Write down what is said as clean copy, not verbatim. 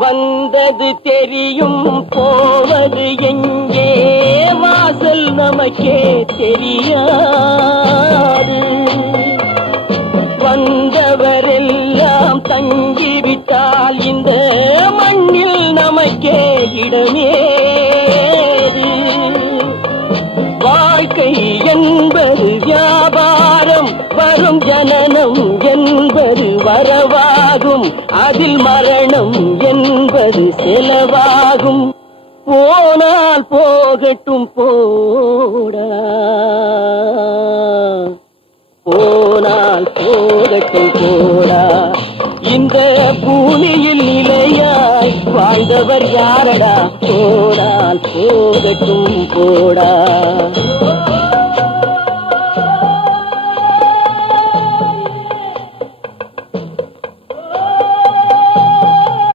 வந்தது தெரியும் போவது எங்கே வாசல் நமக்கே தெரியாது. வந்தவரெல்லாம் தங்கிவிட்டால் இந்த மண்ணில் நமக்கே இடமேது. வாழ்க்கை என்பது வியாபாரம், வரும் ஜனனம் என்பது வரவாகும், அதில் மரணம் என்பது செலவாகும். போனால் போகட்டும் போடா, போனால் போகட்டும் போடா. இந்த பூமியில் நிலையாய் வாழ்ந்தவர் யாரடா, போனால் போகட்டும் போடா.